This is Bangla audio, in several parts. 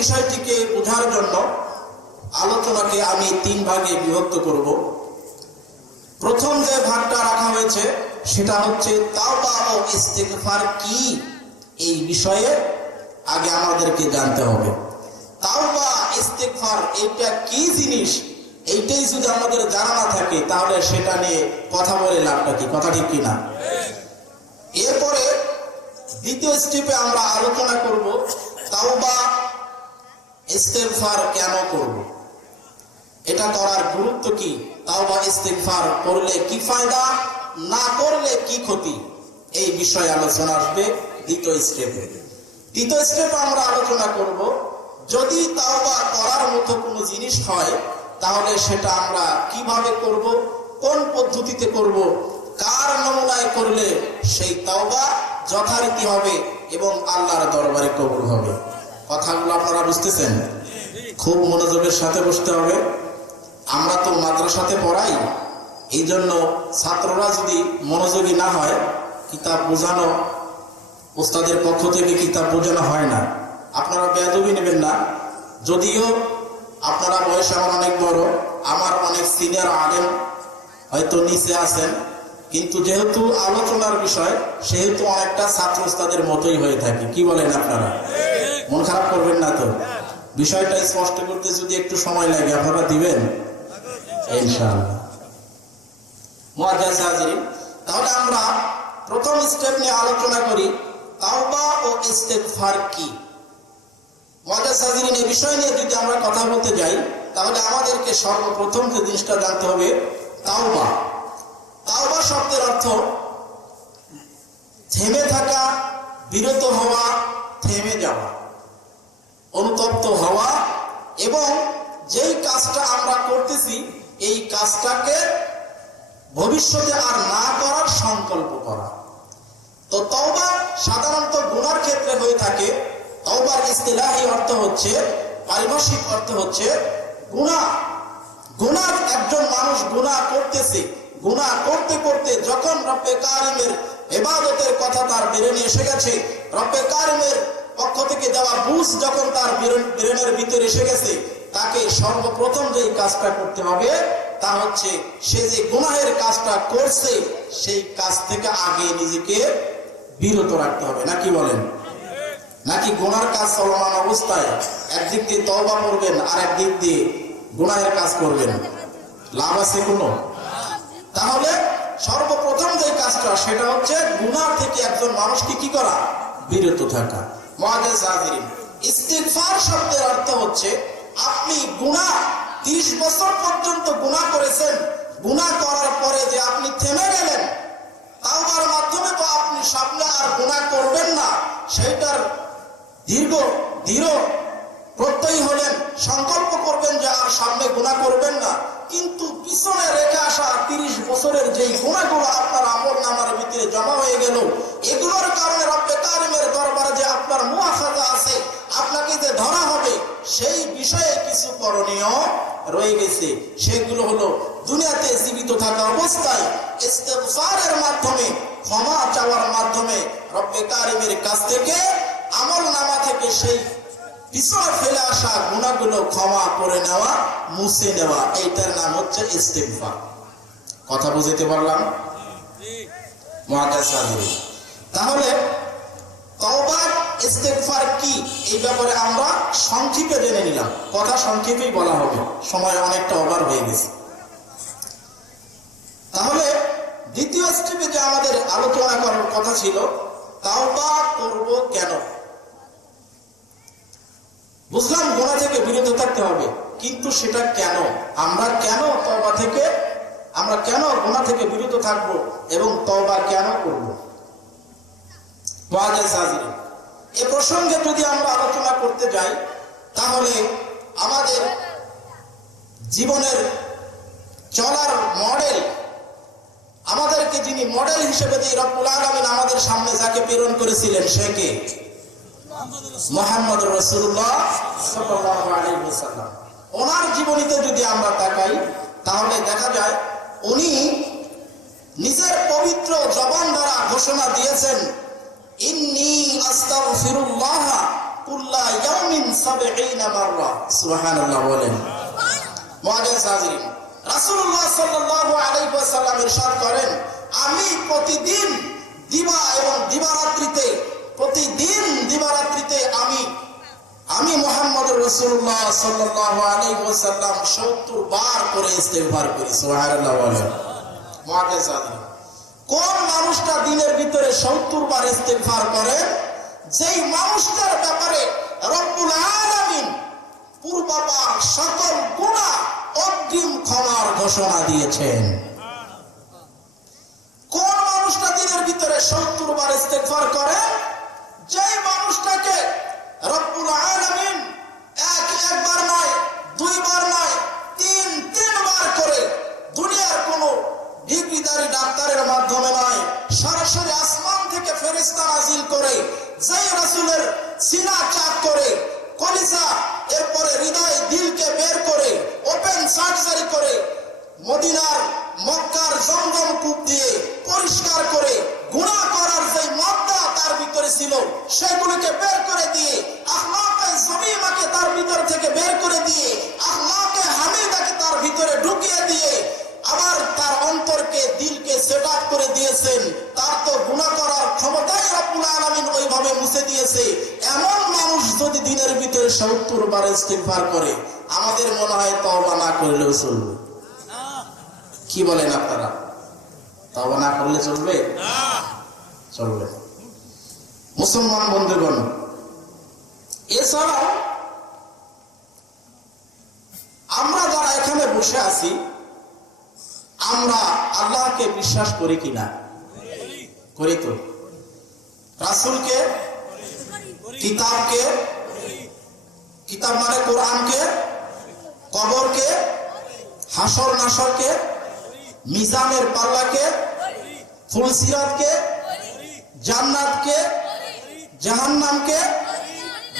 বিষয়টিকে বোঝার জন্য আলোচনাকে আমি 3 ভাগে বিভক্ত করব। প্রথম যে ভাগটা রাখা হয়েছে সেটা হচ্ছে তাওবা ও ইস্তিগফার কি, এই বিষয়ে আগে আমাদেরকে জানতে হবে। তাওবা ইস্তিগফার এটা কি জিনিস, এইটাই যদি আমাদের জানা না থাকে তাহলে সেটা নিয়ে কথা বলে লাভটা কি, কথা ঠিক কিনা? এরপরে দ্বিতীয় স্টেপে আমরা আলোচনা করব তাওবা ইস্তিগফার কেন করব, এটা করার গুরুত্ব কি, তাওবা ইস্তিগফার করলে কি ফায়দা, না করলে কি ক্ষতি, এই বিষয়ে আলোচনা আসবে দ্বিতীয় স্টেপে। তৃতীয় স্টেপে আমরা আলোচনা করব যদি তাওবা করার মতো কোনো জিনিস হয় তাহলে সেটা আমরা কিভাবে করব, কোন পদ্ধতিতে করব, কার নমুনায় করলে সেই তাওবা যথারীতি হবে এবং আল্লাহর দরবারে কবুল হবে। কথাগুলো আপনারা বুঝতেছেন? খুব মনোযোগের সাথে বসতে হবে। আমরা তো মাদ্রাসাতে পড়াই, এই জন্য ছাত্ররা যদি মনোযোগী না হয়, কিতাব বোঝানো ওস্তাদের পক্ষ থেকে কিতাব বোঝানো হয় না, আপনারা বেয়াদবি নেবেন না। যদিও আপনারা বয়সে আমার অনেক বড়, আমার অনেক সিনিয়র আলেম হয়তো নিচে আছেন, কিন্তু যেহেতু আলোচনার বিষয় সেহেতু অনেকটা ছাত্র ওস্তাদের মতোই হয়ে থাকে। কি বলেন আপনারা? মন খারাপ করবেন না তো? বিষয়টা স্পষ্ট করতে যদি একটু সময় লাগে আপনারা দিবেন ইনশাআল্লাহ। মুআজ্জাজ হাজিরিন, তাহলে আমরা প্রথম স্টেপ নিয়ে আলোচনা করি তাওবা ও ইস্তিগফার কি। মুআজ্জাজ হাজিরিন, এই বিষয় নিয়ে যদি আমরা কথা বলতে যাই তাহলে আমাদেরকে সর্বপ্রথম যে জিনিসটা জানতে হবে তাওবা। তাওবা শব্দের অর্থ থেমে থাকা, বিরত হওয়া, থেমে যাওয়া, অনুতপ্ত হওয়া এবং যেই কাজটা আমরা করতেছি এই কাজটাকে ভবিষ্যতে আর না করার সংকল্প করা। তো তওবা সাধারণত গুনার ক্ষেত্রে হয়ে থাকে। তওবার ইস্তিলাহি অর্থ হচ্ছে, পারিভাষিক অর্থ হচ্ছে গুনাহ। গুনাহ, একজন মানুষ গুনাহ করতেছে, গুনাহ করতে করতে যখন রব্বে কারিমের ইবাদতের কথা তার ব্রেনে এসে গেছে, রব্বে কারিমের পক্ষ থেকে দেওয়া বুঝ যখন তার ব্রেনের ভিতরে এসে গেছে, তাকে সর্বপ্রথম যে কাজটা করতে হবে তা হচ্ছে সে যে গুনাহের কাজটা করছে সেই কাজ থেকে আগে নিজেকে বিরত রাখতে হবে। নাকি বলেন? নাকি গুনার কাজ চলমান অবস্থায় একদিক দিয়ে তওবা করবেন আর একদিক দিয়ে গুনাহের কাজ করবেন, লাভ আছে কোনো? তাহলে সর্বপ্রথম যে কাজটা সেটা হচ্ছে গুনাহ থেকে একজন মানুষকে কি করা? বিরত থাকা। মুআজ্জাজ হাজিরিন, ইস্তিগফার শব্দের অর্থ হচ্ছে আপনি গুনাহ 30 বছর পর্যন্ত গুনাহ করেছেন, গুনাহ করার পরে যে আপনি থেমে গেলেন, তাওবার মাধ্যমে তো আপনি সামনে আর গুনাহ করবেন না, সেইটার দৃঢ় প্রত্যয়ী হলেন, সংকল্প করবেন যে আর সামনে গুনাহ করবেন না। কিন্তু পিছনে রেখে আসা 30 বছরের যেই গুনাহগুলো আপনার আমল নামার ভিতরে জমা হয়ে গেল, এগুলোর কারণে রব্বে কারিমের দরবারে যে আপনার মুআখাযা আছে, আপনাকে যে ধরা হবে, সেই বিষয়ে কিছু করণীয় রয়ে গেছে। সেগুলো হলো দুনিয়াতে জীবিত থাকা অবস্থায় ইস্তিগফারের মাধ্যমে, ক্ষমা চাওয়ার মাধ্যমে রব্বে কারিমের কাছ থেকে আমল নামা থেকে সেই পিছনে ফেলে আসা গুনাহগুলো ক্ষমা করে নেওয়া, মুছে নেওয়া, এইটার নাম হচ্ছে ইস্তিগফার। কথা বুঝতে পারলাম? মুআজ্জাজ হাজিরিন, তাহলে তওবা ইস্তিগফার কি এই ব্যাপারে আমরা সংক্ষেপে জেনে নিলাম। কথা সংক্ষেপেই বলা হবে, সময় অনেকটা ওভার হয়ে গেছে। তাহলে দ্বিতীয় স্টেপে যে আমাদের আলোচনা করার কথা ছিল তাওবা করব কেন। বুঝলাম গুনাহ থেকে বিরত থাকতে হবে, কিন্তু সেটা কেন? আমরা কেন তওবা থেকে, আমরা কেন গুনাহ থেকে বিরত থাকবো এবং তওবা কেন করব? মুআজ্জাজ হাজিরিন, এই প্রসঙ্গে যদি আমরা আলোচনা করতে যাই তাহলে আমাদের জীবনের চলার মডেল, আমাদেরকে যিনি মডেল হিসেবে দিয়ে রব্বুল আলামিন আমাদের সামনে যাকে প্রেরণ করেছিলেন সে কে? মুহাম্মদ রাসূলুল্লাহ সাল্লাল্লাহু আলাইহি ওয়াসাল্লাম। ওনার জীবনীতে যদি আমরা তাকাই তাহলে দেখা যায় উনি নিজের পবিত্র জবান দ্বারা ঘোষণা দিয়েছেন, ইন্নী আস্তাগফিরুল্লাহ কুল্লা ইয়াউমিন 70 মাররা। সুবহানাল্লাহ বলেন। মুআজ্জাজ হাজিরিন, রাসূলুল্লাহ সাল্লাল্লাহু আলাইহি ওয়াসাল্লাম ইরশাদ করেন, আমি প্রতিদিন দিবা এবং দিবারাত্রিতে আমি মুহাম্মদুর রাসূলুল্লাহ সাল্লাল্লাহু আলাইহি ওয়াসাল্লাম 70 বার করে ইস্তেগফার করি। সুবহানাল্লাহ বলেন। মুআজ্জাজ হাজিরিন, কোন মানুষটা দিনের ভিতরে 70 বার ইস্তেগফার করে? যেই মানুষটার ব্যাপারে রব্বুল আলামিন পূর্বাপার সকল গুনাহ অগ্রিম ক্ষমার ঘোষণা দিয়েছেন। কোন মানুষটা দিনের ভিতরে 70 বার ইস্তেগফার করে? যেই মানুষটাকে রব্বুল আলামিন একবার নয়, দুইবার নয়, তিন বার করে দুনিয়ার কোন ডিগ্রিধারী ডাক্তারের মাধ্যমে নয়, সরাসরি আসমান থেকে ফেরেশতা নাজিল করে, যেই রাসূলের সিনা চাক করে, কলিজা, এরপরে হৃদয় দিলকে বের করে ওপেন সার্জারি করে মদিনার মক্কার জমজম কূপ দিয়ে পরিষ্কার করে গুনাহ করার যে মাত্রা তার ভিতরে ছিল সেগুলোকে বের করে দিয়ে আখলাকে জমিমাকে তার ভিতর থেকে বের করে দিয়ে আখলাকে হামিদাকে তার ভিতরে ঢুকিয়ে দিয়ে আবার তার অন্তরকে দিলকে সেট আপ করে দিয়েছেন। তার তো গুনাহ করার ক্ষমতাই রব্বুল আলামিন ওইভাবে মুছে দিয়েছে। এমন মানুষ যদি দিনের ভিতরে 70 বার ইস্তিগফার করে, আমাদের মনে হয় তওবা না করলেও চলবে। কি বলেন আপনারা? তওবা না করলে চলবে না? চলবে। মুসলমান বন্ধুগণ, এছাড়াও আমরা যারা এখানে বসে আছি, আমরা আল্লাহকে বিশ্বাস করি কিনা? করি তো। রাসূলকে, কিতাবকে, কিতাব মানে কোরআনকে, কবরকে, হাসর নাসরকে, মিজানের পাল্লাকে, ফুলসিরাতকে, জান্নাতকে, জাহান্নামকে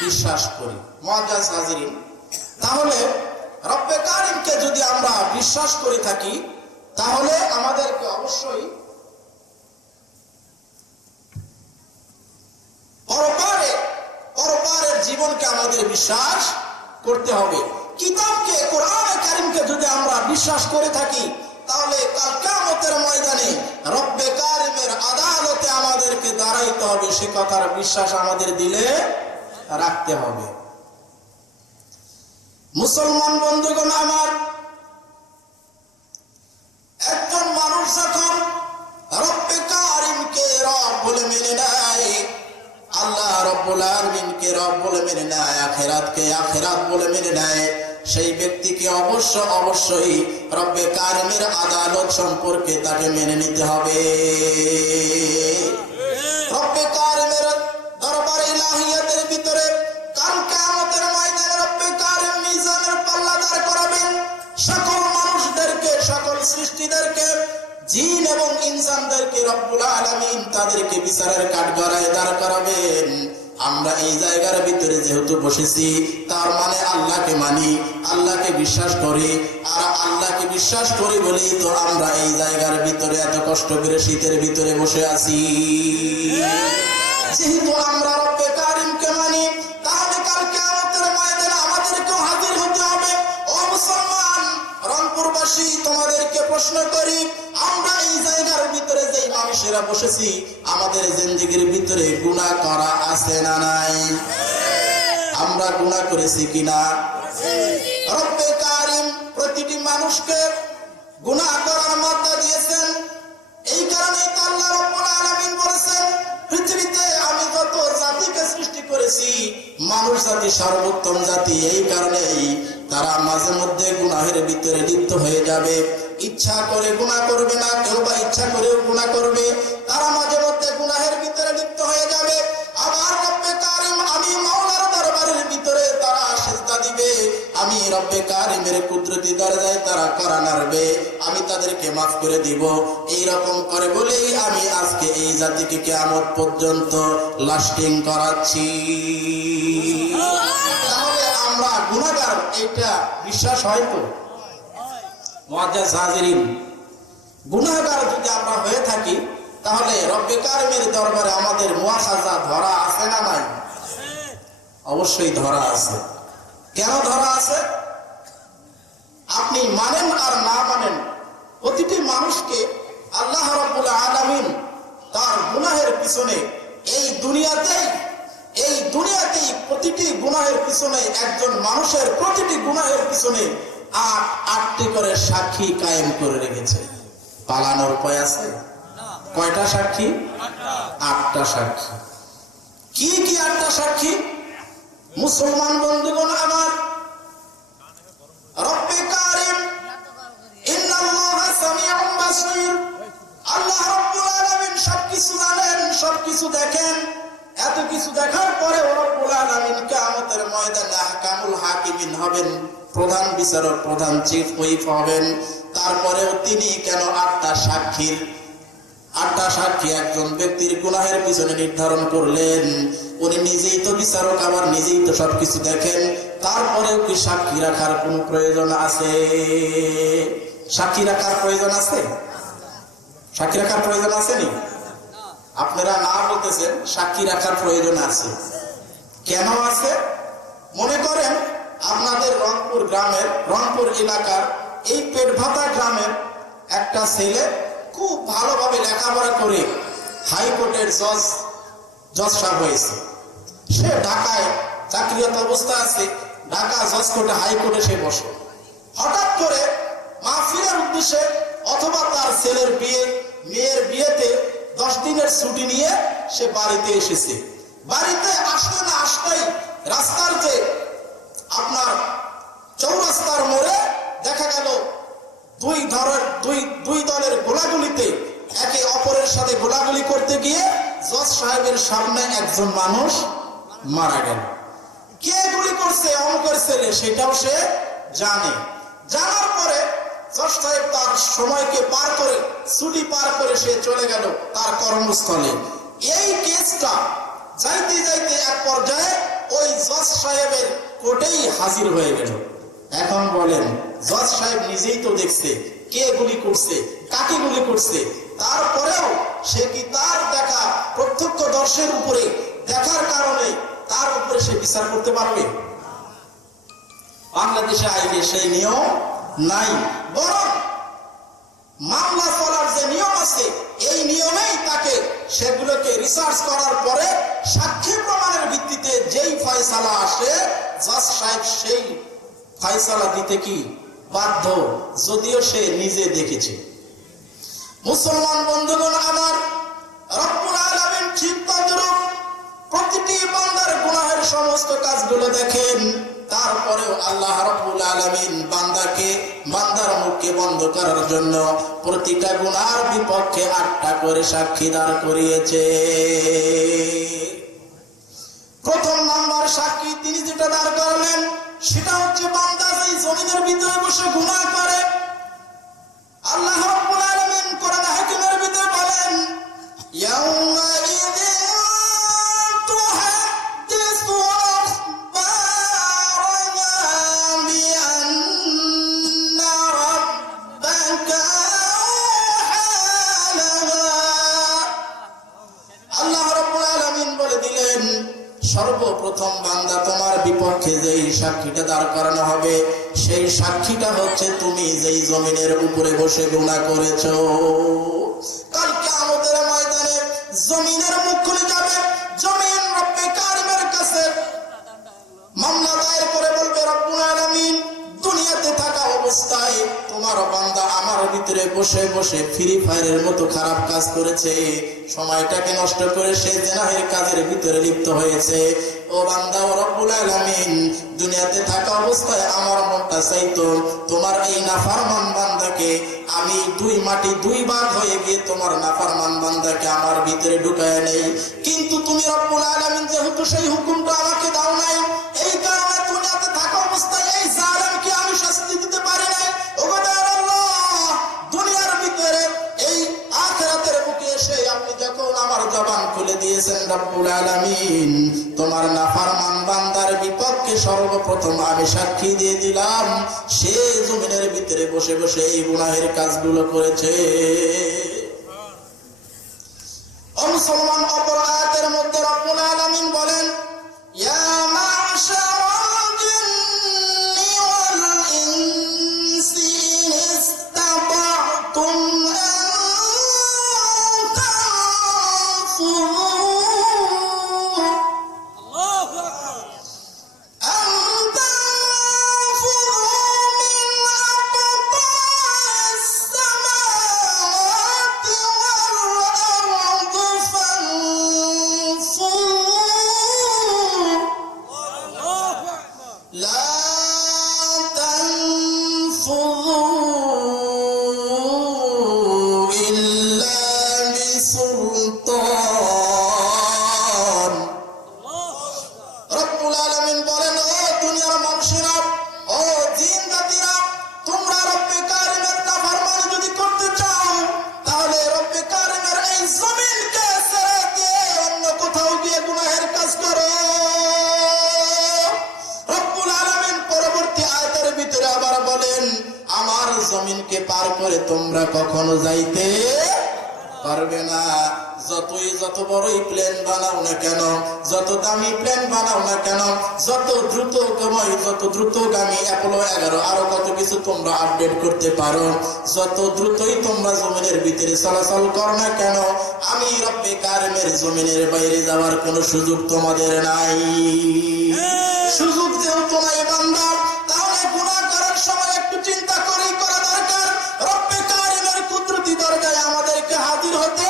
বিশ্বাস করি। মুআজ্জাজ হাজিরিন, তাহলে রব্বে কারিমকে যদি আমরা বিশ্বাস করে থাকি, তাহলে আমাদেরকে অবশ্যই পরপারের জীবনকে আমাদের বিশ্বাস করতে হবে। কিতাবকে, কোরআনে কারিমকে যদি আমরা বিশ্বাস করে থাকি, তাহলে কাল কিয়ামতের ময়দানে রব্বে কারিমের আদালতে আমাদেরকে দাঁড়াইতে হবে, সে কথার বিশ্বাস আমাদের দিলে রাখতে হবে। মুসলমান বন্ধুগণ আমার, একজন মানুষ যখন রব্বে কারিমকে রব বলে মেনে নেয়, আল্লাহ রব্বুল আলামিনকে রব বলে মেনে নেয়, আখিরাতকে আখিরাত বলে মেনে নেয়, সেই ব্যক্তিকে অবশ্যই রব্বে কারিমের আদালত সম্পর্কে তাকে মেনে নিতে হবে। রব্বে কারিমের দরবারে ইলাহিয়াতের ভিতরে কাল কিয়ামতের ময়দানে রব্বে কারিম মিজানের পাল্লা দাঁড় করাবেন। সকল মানুষদেরকে, সকল সৃষ্টিদেরকে, জিন এবং ইনসানদেরকে রব্বুল আলামিন তাদেরকে বিচারের কাঠগড়ায় দাঁড় করাবেন। আমরা এই জায়গার ভিতরে যেহেতু বসেছি, তার মানে আল্লাহকে মানি, আল্লাহকে বিশ্বাস করি, আর আল্লাহকে বিশ্বাস করি বলেই তো আমরা এই জায়গার ভিতরে এত কষ্ট করে শীতের ভিতরে বসে আছি। যেহেতু আমরা রব্বে কারিমকে মানি, তাহলে কাল কিয়ামতের ময়দানে আমাদেরকেও হাজির হতে হবে। ও মুসলমান রংপুরবাসী, তোমাদেরকে প্রশ্ন করি, আমরা এই জায়গার ভিতরে যেই মানুষেরা বসেছি, আমাদের জিন্দেগির ভিতরে গুনাহ করা আছে না নাই? আমরা গুনাহ করেছি কিনা? রব্বে কারিম প্রতিটি মানুষকে গুনাহ করার মাত্রা দিয়েছেন। এই কারণেই তো আল্লাহ রাব্বুল আলামিন বলেছেন, পৃথিবীতে আমি যত জাতিকে সৃষ্টি করেছি, মানুষ জাতি সর্বোত্তম জাতি। এই কারণেই তারা মাঝে মধ্যে গুনাহের ভিতরে লিপ্ত হয়ে যাবে। ইচ্ছা করে গুনাহ করবে না, কেউ বা ইচ্ছা করেও গুনাহ করবে, তারা মাঝে মধ্যে গুনাহের ভিতরে লিপ্ত হয়ে যাবে। আবার রব্বে কারিম, আমি মাওলার দরবারের ভিতরে তারা সিজদা দিবে, আমি রব্বে কারিমের কুদরতি দরজায় তারা করা নাড়বে, আমি তাদেরকে মাফ করে দিব। এই রকম করে বলেই আমি আজকে এই জাতিকে কিয়ামত পর্যন্ত লাস্টিং করাচ্ছি। তাহলে আমরা গুনাহগার, এইটা বিশ্বাস হয় তো? মুআজ্জাজ হাজিরিন, গুনাহগার যদি আমরা হয়ে থাকি, তাহলে রব্বে কারিমের দরবারে আমাদের মুআখাযা ধরা আছে না নাই? অবশ্যই ধরা আছে। কেন ধরা আছে? আপনি মানেন আর না মানেন, প্রতিটি মানুষকে আল্লাহ রাব্বুল আলামিন তার গুনাহের পিছনে এই দুনিয়াতেই প্রতিটি গুনাহের পিছনে একজন মানুষের প্রতিটি গুনাহের পিছনে আটটি করে সাক্ষী কায়েম করে রেখেছে। পালানোর উপায় আছে? কয়টা সাক্ষী? 8টা সাক্ষী। কি কি 8টা সাক্ষী? মুসলমান বন্ধুগণ আমার, রব্বে কারিম ইন্নাল্লাহা সামিউন বাসীর, আল্লাহ রাব্বুল আলামিন সবকিছু জানেন, সবকিছু দেখেন। এত কিছু দেখার পরে রব্বুল আলামিন কিয়ামতের ময়দানে আহকামুল হাকিমিন হবেন, প্রধান বিচারক, প্রধান চিফ হুইপ হবেন। তারপরেও তিনি কেন 8টা সাক্ষী একজন ব্যক্তির গুনাহের পিছনে নির্ধারণ করলেন? উনি নিজেই তো বিচারক, আবার নিজেই তো সবকিছু দেখেন, তারপরেও কি সাক্ষী রাখার কোন প্রয়োজন আছে? সাক্ষী রাখার প্রয়োজন আছে? সাক্ষী রাখার প্রয়োজন আসেনি? আপনারা না বলতেছেন সাক্ষী রাখার প্রয়োজন আছে। কেন আছে? মনে করেন আপনাদের রংপুর এলাকার এই পেটভাতা গ্রামের একটা ছেলে খুব ভালোভাবে লেখাপড়া করে হাইকোর্টের জজ সাহেব হয়েছে। সে ঢাকায় চাকরিরত অবস্থা আছে, ঢাকা জজ কোর্টে হাইকোর্টে সে বসে। হঠাৎ করে মাহফিলের উদ্দেশ্যে অথবা তার ছেলের মেয়ের বিয়েতে 10 দিনের ছুটি নিয়ে সে বাড়িতে এসেছে। বাড়িতে আসতে না আসতেই রাস্তার যে আপনার চৌরাস্তার মোড়ে দেখা গেল দুই দলের গোলাগুলিতে একে অপরের সাথে গোলাগুলি করতে গিয়ে জজ সাহেবের সামনে একজন মানুষ মারা গেল। কে গুলি করছে? অমুকের ছেলে, সেটাও সে জানে। জানার পরে জজ সাহেব তার সময়কে পার করে, ছুটি পার করে সে চলে গেল তার কর্মস্থলে। এই কেসটা যাইতে যাইতে এক পর্যায়ে ওই জজ সাহেবের কোর্টেই হাজির হয়ে গেল। এখন বলেন, জজ সাহেব নিজেই তো দেখছে কে গুলি করছে, কাকে গুলি করছে, তারপরেও সে কি তার দেখা প্রত্যক্ষদর্শীর উপরে দেখার কারণে তার উপরে সে বিচার করতে পারবে? বাংলাদেশে আইনে সেই নিয়ম নাই। বরং মামলা চলার যে নিয়ম আছে, এই নিয়মেই তাকে সেগুলোকে রিসার্চ করার পরে সাক্ষী প্রমাণের ভিত্তিতে যেই ফয়সালা আসে, জজ সাহেব সেই ফয়সালা দিতে কি বাধ্য, যদিও সে নিজে দেখেছে। মুসলমান বন্ধুগণ আমার, রব্বুল আলামিন ঠিক তদ্রূপ প্রতিটি বান্দার গুনাহের সমস্ত কাজগুলো দেখেন। তারপরেও আল্লাহ রাব্বুল আলামিন বান্দার মুখকে বন্ধ করার জন্য প্রতিটা গুনার বিপক্ষে 8টা করে সাক্ষী দাঁড় করিয়েছে। প্রথম নাম্বার সাক্ষী তিনি যেটা দাঁড় করলেন, সেটা হচ্ছে বান্দা যেই জমিনের ভিতরে বসে গুনাহ করে। আল্লাহ রাব্বুল আলামিন কোরআন হাকিমের ভিতরে বলেন, ইয়াউমা ইযিন তুহাদ্দিসু আখবারাহা বিআন্না রাব্বাকা আওহালাহা। আল্লাহ রাব্বুল আলামিন বলে দিলেন, সর্বপ্রথম বান্দা তোমার বিপক্ষে যেই সাক্ষীটা দাঁড় করানো হবে, সেই সাক্ষীটা হচ্ছে তুমি যেই জমিনের উপরে বসে গুনাহ করেছো। কাল কিয়ামতের ময়দানে জমিনের মুখ খুলে যাবে। জমিন রব্বে কারিমের কাছে মামলা দায়ের করে বলবে, রব্বুল আলামিন, দুনিয়াতে থাকা অবস্থায় তোমার বান্দা আমার ভিতরে বসে বসে ফ্রি ফায়ারের মতো খারাপ কাজ করেছে, সময়টাকে নষ্ট করে সে জিনাহের কাজের ভিতরে লিপ্ত হয়েছে। ও বান্দা, ও রব্বুল আলামিন, দুনিয়াতে থাকা অবস্থায় আমার মনটা চাইতো তোমার এই নাফরমান বান্দাকে আমি 2 মাটি 2 ভাগ হয়ে গিয়ে তোমার নাফরমান বান্দাকে আমার ভিতরে ঢুকায় নেই, কিন্তু তুমি রব্বুল আলামিন যেহেতু সেই হুকুমটা আমাকে দাও নাই, এই কারণে দুনিয়াতে থাকা অবস্থায় এই জালেমকে আমি শাস্তি দিতে পারি নাই। ওগো দয়ার আল্লাহ, দুনিয়ার ভিতরে এই আখিরাতের বুকে এসে আপনি যখন আমার জবান খুলে দিয়েছেন রব্বুল আলামিন, তোমার নাফরমান বান্দার বিপক্ষে সর্বপ্রথম আমি সাক্ষী দিয়ে দিলাম সে জমিনের ভিতরে বসে বসে এই গুনাহের কাজগুলো করেছে। মুসলমান অপর আয়াতের মধ্যে রব্বুল আলামিন বলেন, ইয়া লা তানফুযু ইল্লা বিসুলতান। রব্বুল আলামিন বলেন, ও দুনিয়ার মানুষেরা, ও জিন জাতিরা, তোমরা রব্বে কারিমের নাফরমানি যদি করতে চাও তাহলে রব্বে কারিমের এই জমিনকে ছেড়ে দিয়ে অন্য কোথাও গিয়ে গুনাহের কাজ করো। রব্বুল আলামিন পরবর্তী আয়াতের ভিতরে আবার বলেন, আমার জমিনকে পার করে তোমরা কখনো যাইতে পারবে না। যত বড়ই প্লেন বানাও না কেন, যত দামি প্লেন বানাও না কেন, যত দ্রুতগামী অ্যাপোলো 11 আরো কত কিছু তোমরা আপডেট করতে পারো, যত দ্রুতই তোমরা জমিনের ভিতরে চলাচল করো না কেন, আমি রব্বে কারিমের জমিনের বাইরে যাওয়ার কোনো সুযোগ তোমাদের নাই। সুযোগ যেহেতু নাই বান্দা, তাহলে গুনাহ করার সময় একটু চিন্তা করেই করা দরকার। রব্বে কারিমের কুদরতি দরজায় আমাদেরকে হাজির হতে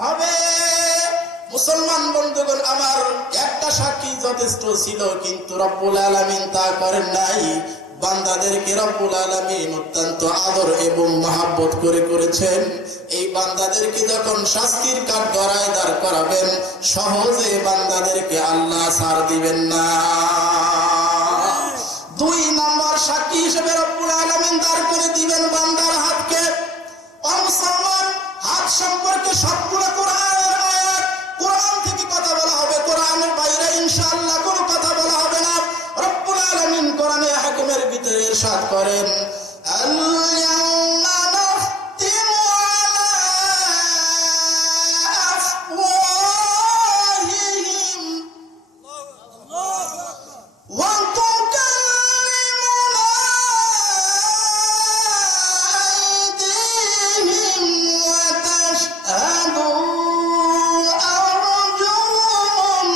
হবে। মুসলমান বন্ধুগণ আমার, একটা সাক্ষী যথেষ্ট ছিল, কিন্তু রব্বুল আলামিন তা করেন নাই। বান্দাদেরকে রব্বুল আলামিন অত্যন্ত আদর এবং মহব্বত করে করেছেন। এই বান্দাদেরকে যখন শাস্তির কাঠগড়ায় দাঁড় করাবেন, সহজে বান্দাদেরকে আল্লাহ ছাড় দিবেন না। 2 নম্বর সাক্ষী হিসেবে রব্বুল আলামিন দাঁড় করে দিবেন বান্দার হাতকে। ও মুসলমান, হাত সম্পর্কে সবগুলো কোরআনের আয়াত, কোরআন থেকে কথা বলা হবে, কোরআনের বাইরে ইনশাআল্লাহ কোনো কথা বলা হবে না। রব্বুল আলামিন কোরআনে হাকিমের ভিতরে ইরশাদ করেন, আল-ইয়াউমা নাখতিমু আলা আফওয়াহিহিম ওয়া তুকাল্লিমুনা আইদিহিম ওয়া তাশহাদু আরজুলুহুম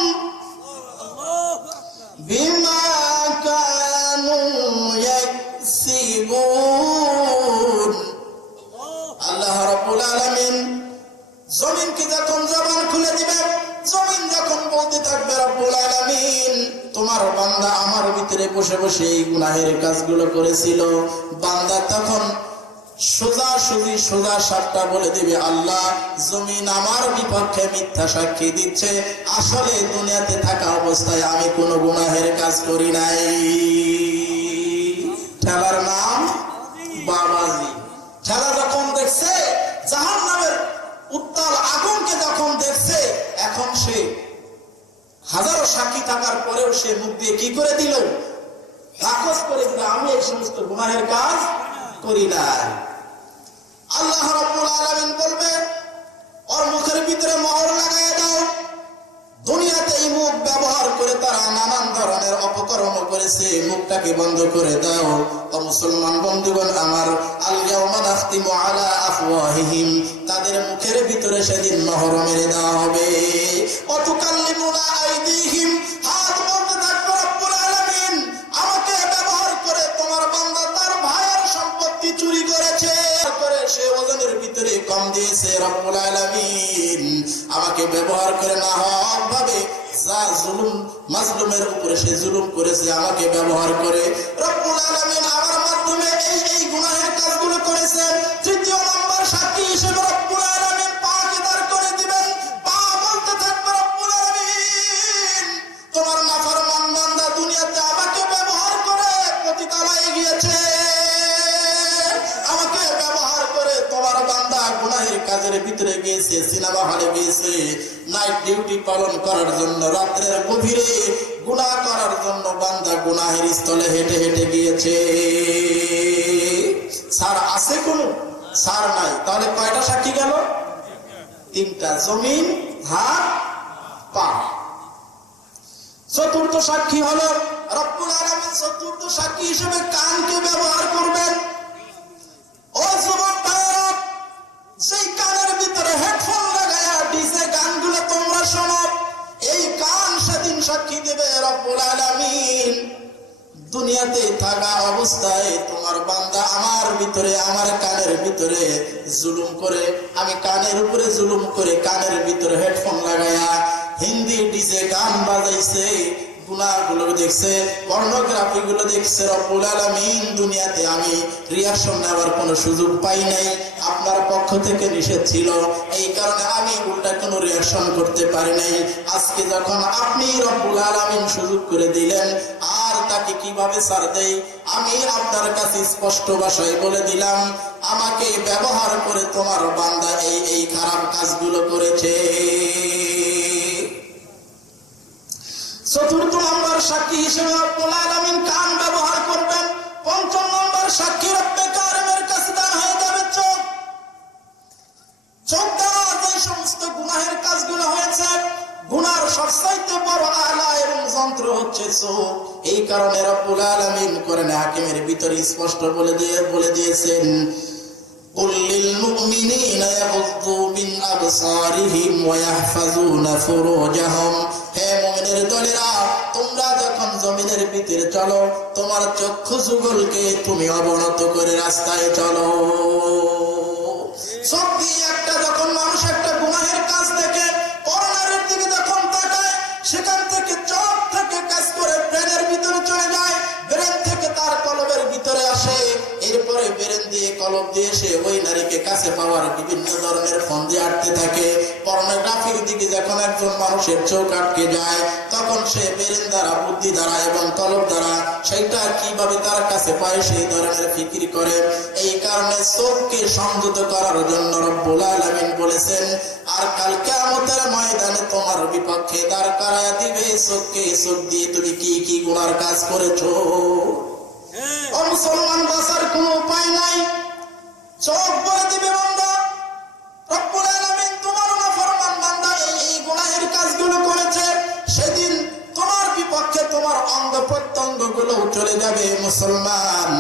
বিমা কানু ইয়াকসিবুন। আল্লাহ রাব্বুল আলামিন জমিনকে যখন জবান খুলে দিবে, জমিন যখন বলতে থাকবে, রব্বুল আলামিন তোমার বান্দা আমার ভিতরে বসে বসে এই গুনাহের কাজগুলো করেছিল, বান্দা তখন সোজা সাপটা বলে দিবে, আল্লাহ জমিন আমার বিপক্ষে মিথ্যা সাক্ষী দিচ্ছে, আসলে দুনিয়াতে থাকা অবস্থায় আমি কোনো গুনাহের কাজ করি নাই। ঠেলার নাম বাবাজি। ঠেলা যখন দেখছে, জাহান্নামের উত্তাল আগুনকে যখন দেখছে, এখন সে হাজারো সাক্ষী থাকার পরেও সে মুখ দিয়ে কি করে দিল? নাকচ করে দিল, আমি এই সমস্ত গুনাহের কাজ করি নাই। আল্লাহ রাব্বুল আলামিন বলবে, ওর মুখের ভিতরে মোহর লাগায় দাও। দুনিয়াতে এই মুখ ব্যবহার করে তারা নানান ধরনের অপকর্ম করেছে, মুখটাকে বন্ধ করে দাও। ও মুসলমান বন্ধুগণ আমার, আল-ইয়াউমা নাখতিমু আলা আফওয়াহিহিম, তাদের মুখের ভিতরে সেদিন মোহর মেরে দেওয়া হবে। ওয়া তুকাল্লিমুনা আইদিহিম, হাত বলতে থাকবে, রব্বুল আলামিন আমাকে ব্যবহার করে তোমার বান্দা তার ভাইয়ের সম্পত্তি চুরি করেছে, সে ওজনের ভিতরে কম দিয়েছে, রব্বুল আলামিন আমাকে ব্যবহার করে না হক ভাবে যা জুলুম মাজলুমের উপরে সে জুলুম করেছে, আমাকে ব্যবহার করে রব্বুল আলামিন আমার মাধ্যমে এই গুনাহের কাজগুলো করেছে। 3য় নম্বর সাক্ষী হিসেবে রব্বুল আলামিন পাকে দাঁড় করে দিবেন। পা বলতে থাকবে, রব্বুল আলামিন তোমার নাফরমান বান্দা দুনিয়াতে আমাকে ব্যবহার করে পতিতালয়ে গিয়েছে, আমাকে ব্যবহার করে তোমার বান্দা গুনাহের কাজের ভিতরে গিয়েছে, সিনেমা হলে গিয়েছে, নাইট ডিউটি পালন করার জন্য, রাত্রের গভীরে গুনাহ করার জন্য বান্দা গুনাহের স্থলে হেঁটে হেঁটে গিয়েছে। সার আছে কোন? সার নাই। তাহলে কয়টা সাক্ষী গেল? 3টা, জমিন, হাত, পা। 4র্থ সাক্ষী হলো রব্বুল আলামিন 4র্থ সাক্ষী হিসেবে কানকে ব্যবহার করবেন। ও যুবক ভাইরা, সেই কানের ভিতরে হেডফোন লাগায়া ডিজে গানগুলো তোমরা শোনো, এই কান সেদিন সাক্ষী দেবে রব্বুল আলামিন দুনিয়াতে থাকা অবস্থায় তোমার বান্দা আমার ভিতরে, আমার কানের ভিতরে জুলুম করে, আমি কানের উপরে জুলুম করে কানের ভিতরে হেডফোন লাগায়া হিন্দি ডিজে গান বাজাইছে, গুনাহগুলো দেখছে, পর্নোগ্রাফি গুলো দেখছে, রব্বুল আলামিন দুনিয়াতে আমি রিয়াকশন নেওয়ার কোনো সুযোগ পাই নাই। আপনার পক্ষ থেকে নিষেধ ছিল, এই কারণে আমি উল্টা কোনো রিয়াকশন করতে পারি নাই। আজকে যখন আপনি রব্বুল আলামিন সুযোগ করে দিলেন, আর তাকে কিভাবে ছাড় দেই? আমি আপনার কাছে স্পষ্ট ভাষায় বলে দিলাম, আমাকে ব্যবহার করে তোমার বান্দা এই খারাপ কাজগুলো করেছে। চতুর্থ নম্বর সাক্ষী হিসেবে রব্বুল আলামিন কান ব্যবহার করবেন। পঞ্চম নম্বর সাক্ষী রব্বে কারিমের কাছে দান হয়ে যাবে চোখ। চোখ দ্বারা যে সমস্ত গুনাহের কাজগুলো হয়েছে, গুনার সবচাইতে বড় আলা এবং যন্ত্র হচ্ছে চোখ। এই কারণে রব্বুল আলামিন কোরআনে হাকিমের ভিতরে স্পষ্ট বলে দিয়েছেন, قل للمؤمنين يغضوا من أبصارهم ويحفظون فروجهم। হে মুমিনের দলেরা, তোমরা যখন জমিনের ভিতরে চলো, তোমার চক্ষু যুগলকে তুমি অবনত করে রাস্তায় চলো। চোখ দিয়ে একটা যখন মানুষ একটা গুনাহের কাজ দেখে, করোনার দিকে যখন তাকায়, সেখান থেকে চোখ থেকে কাজ করে ব্রেনের ভিতরে চলে যায়, ব্রেন থেকে তার কলবের ভিতরে আসে, এরপরে ব্রেন দিয়ে কলব দিয়ে সে ওই নারীকে কাছে পাওয়ার বিভিন্ন ধরনের ফন্দি আটতে থাকে। পর্নোগ্রাফির দিকে যখন একজন মানুষের চোখ আটকে যায়, তখন সে ব্রেন দ্বারা, বুদ্ধি দ্বারা এবং কলব দ্বারা সেইটা কিভাবে তার কাছে পায় সেই ধরনের ফিকির করে। এই কারণে চোখকে সংযত করার জন্য রব্বুল আলামিন বলেছেন, আর কাল কিয়ামতের ময়দানে তোমার বিপক্ষে দাঁড় করায়া দিবে চোখকে। চোখ দিয়ে তুমি কি কি গুনার কাজ করেছো। ও মুসলমান, বাঁচার কোনো উপায় নাই। চোখ বলে দিবে, বান্দা রব্বুল আলামিন তোমার নাফরমান বান্দা এই গুনাহের কাজগুলো করেছে। সেদিন তোমার বিপক্ষে তোমার অঙ্গ প্রত্যঙ্গ গুলো চলে যাবে। মুসলমান,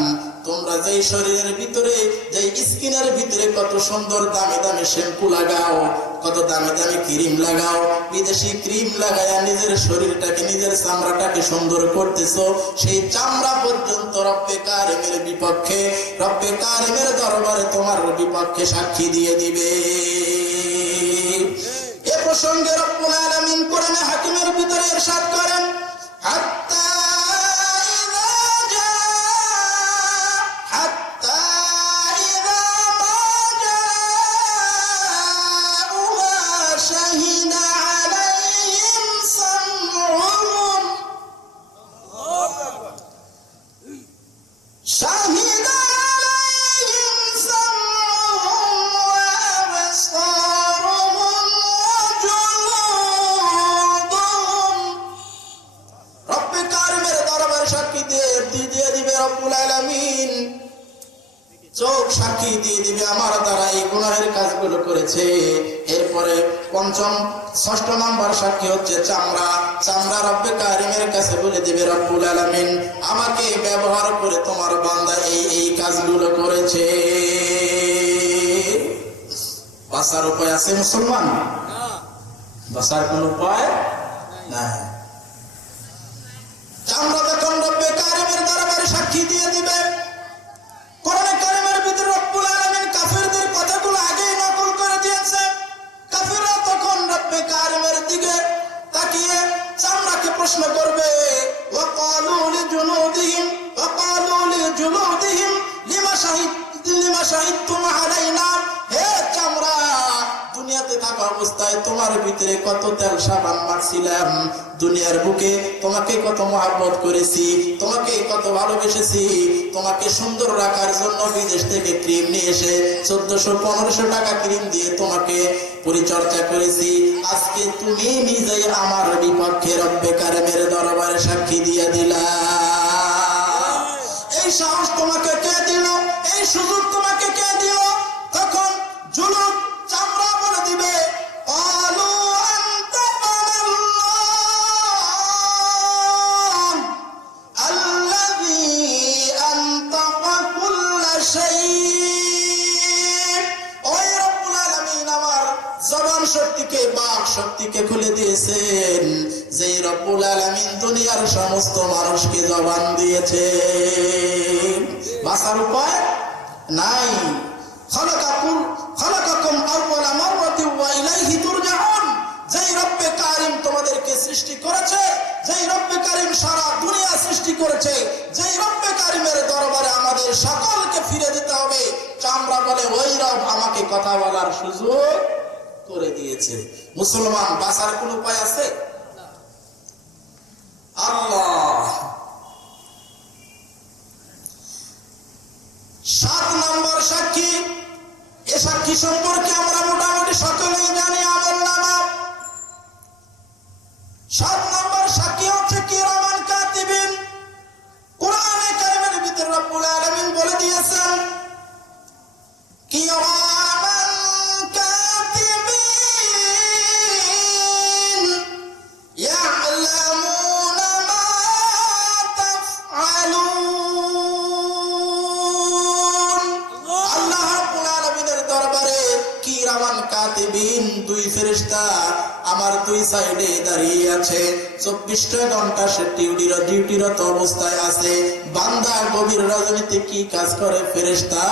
তোমরা যেই শরীরের ভিতরে, যেই স্কিনের ভিতরে কত সুন্দর দামি দামি শ্যাম্পু লাগাও, কত দামি দামি ক্রিম লাগাও, বিদেশি ক্রিম লাগায়া নিজের শরীরটাকে, নিজের চামড়াটাকে সুন্দর করতেছো, সেই চামড়া পর্যন্ত রব্বে কারিমের বিপক্ষে, রব্বে কারিমের দরবারে তোমার বিপক্ষে সাক্ষী দিয়ে দিবে। এ প্রসঙ্গে রব্বুল আলামিন কোরআনে হাকিমের ভিতরে ইরশাদ করেন, হাত্তা চোখ সাক্ষী দিয়ে দিবে আমার দ্বারা এই গুনাহের কাজগুলো করেছে। এরপরে ষষ্ঠ নাম্বার সাক্ষী হচ্ছে চামড়া। চামড়া রব্বে কারিমের কাছে বলে দিবে, রব্বুল আলামিন আমাকে ব্যবহার করে তোমার বান্দা এই কাজগুলো করেছে। বাঁচার উপায় আছে মুসলমান? বাঁচার কোন উপায় নাই। চামড়া যখন রব্বে কারিমের দরবারে সাক্ষী দিয়ে দিবে, কোরআনে কারিমের ভিতরে রব্বুল আলামিন কাফিরদের কথাগুলো আগেই নকল করে দিয়েছে। কাফিররা তখন রব্বে কারিমের দিকে তাকিয়ে চামড়াকে প্রশ্ন করবে, ওয়াকালু লিজুলুদিহিম লিমা শাহিদতুম আলাইনা। হে চামড়া, দুনিয়াতে থাকা অবস্থায় তোমার ভিতরে কত তেল সাবান মারছিলাম, দুনিয়ার বুকে তোমাকে কত মহব্বত করেছি, তোমাকে কত ভালোবেসেছি, তোমাকে সুন্দর রাখার জন্য বিদেশ থেকে ক্রিম নিয়ে এসে 1400-1500 টাকা ক্রিম দিয়ে তোমাকে পরিচর্যা করেছি। আজকে তুমি নিজেই আমার বিপক্ষে রব্বে কারিমের দরবারে সাক্ষী দিয়ে দিলা। এই সাহস তোমাকে কে দিল? এই সুযোগ তোমাকে কে দিল? তখন জুলুক চামড়া বলে দিবে, আলু শক্তিকে, বাক শক্তিকে খুলে দিয়েছেন। যে রব্বুল আলামিন দুনিয়ার সমস্ত মানুষকে জবান দিয়েছেন, বাঁচার উপায় নাই। খালাকাকুম আউওয়ালা মাররাতিন ওয়া ইলাইহি তুরজাউন। যেই রব্বে কারিম তোমাদেরকে সৃষ্টি করেছে, যেই রব্বে কারিম সারা দুনিয়া সৃষ্টি করেছে, যেই রব্বে কারিমের দরবারে আমাদের সকলকে ফিরে যেতে হবে, আমরা বলে ওই রব আমাকে কথা বলার সুযোগ করে দিয়েছে। মুসলমান বাঁচার কোন উপায় আছে? আল্লাহ। 7 নম্বর সাক্ষী, এ সাক্ষী সম্পর্কে আমরা মোটামুটি সকলেই জানি, আমলনামা। 7 নম্বর সাক্ষী হচ্ছে কিরামান কাতিবিন। কোরআনে কারিমের ভিতরে রব্বুল আলামিন বলে দিয়েছেন কিরামান কাতিবিন ইয়ালামুনা মা তাফআলুন। আল্লাহ রাব্বুল আলামিনের দরবারে কিরামান কাতিবিন, 2 ফেরেশতা আমার 2 সাইডে দাঁড়িয়ে আছে। 24টা ঘন্টা সে ডিউটিরত অবস্থায় আছে। বান্দা গভীর রজনীতে কি কাজ করে ফেরেশতা